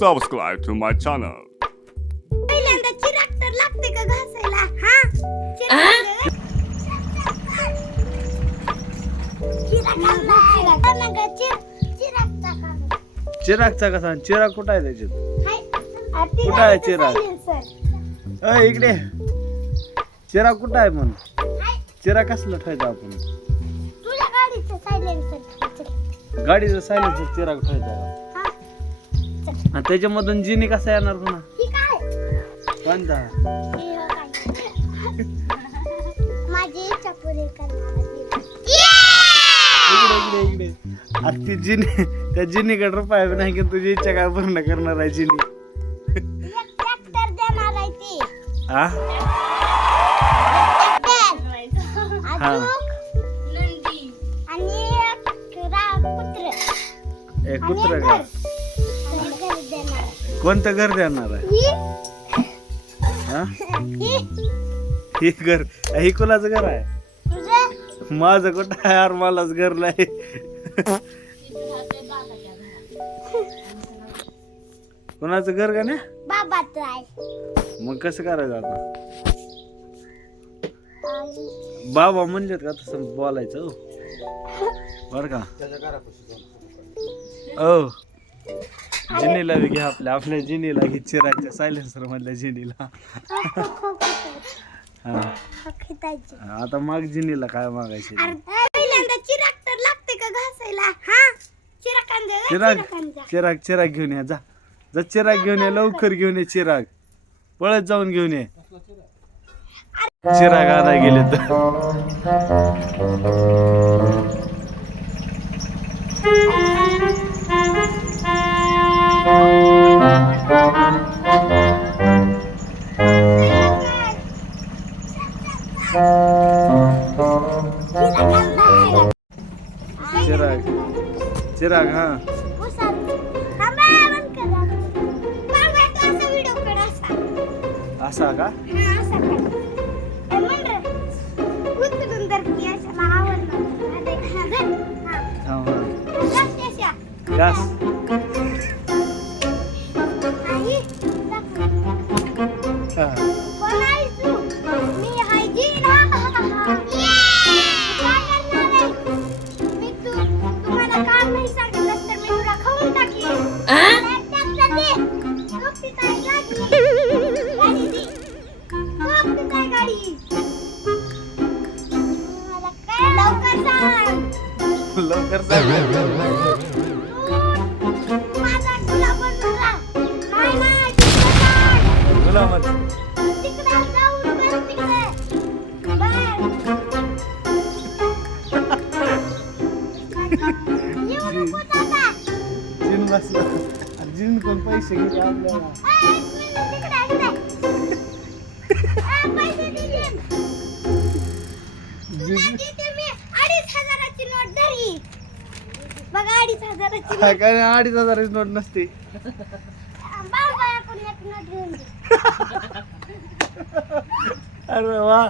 subscribe to my channel. पहिल्यांदा चिराग तर लागते का घासायला हा चिराग चिराग घालणार. तर ना ग, चिर- चिरागचा कसा चिराग कुठं आहे त्याच्यात हाय. आ, ती कुठं आहे गाडीचं चिराग? silencer. अय इकडे चिराग कुठं आहे मग हाय. चिराग कसला ठेवायचा आपण तुझ्या गाडीचं सायलेन्सर गाडीचा सायलेन्सर चिराग ठेवायचा आणि त्याच्यामधून जिनी कसा येणार पुन्हा? ही काय? कोणता? काय. माझी इच्छा पुरी करणार. इकडे इकडे इकडे. अरे ती जिनी त्या जिनीकडे रुपया बी नाही की तुझी इच्छा काय पूर्ण करणार आहे जिनी. ट्रॅक्टर देणार आहे ती. हा ट्रॅक्टर हा. अजून आणि एक रा- कुत्रं. एक का? कोणतं घर देणार आहे? ही? घर. ही कुणाचं घर आहे? तुझं? माझं कुठं आहे? यार मलाच घर नाही. कुणाचं घर का ना बाबाचं आहे. मग कसं करायचं आता? बाबा म्हणलेत का तसं बोलायचं? हो बर का? ओ जिनीला बी घ्या आपल्या आपल्या जिनीला घे चिराच्या सायलेन्सर मधल्या जिनीला. हा. आता माग जिनीला काय मागायचे? पहिल्यांदा चिराग तर लागते का घासायला? हा? चिराग आणजा चिराग चिराग आणजा. चिराग चिराग घेऊन या जा. जा चिराग घेऊन ये लवकर घेऊन ये चिराग. पळत जाऊन घेऊन ये. चिराग? आणाय गेले तर. चिराग. चिराग हा. तू असा का? हा, असा जिन कोण पैसे घेते आपल्याला जिन. अडीच हजाराची नोट धरी. बघा अडीच हजाराची नोट. काय नाही, अडीच हजाराची नोट नसते बाबा आपण एक नोट घेऊन दे. अरे वा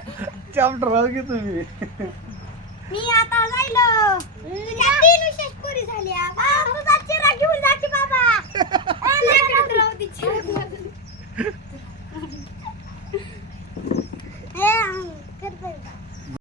चॅप्टर राहू की तुम्ही मी आता जायलो तुझ्या तीन विशेष पुरी झाल्या बा, तुझा चिरा घेऊन जा की बाबा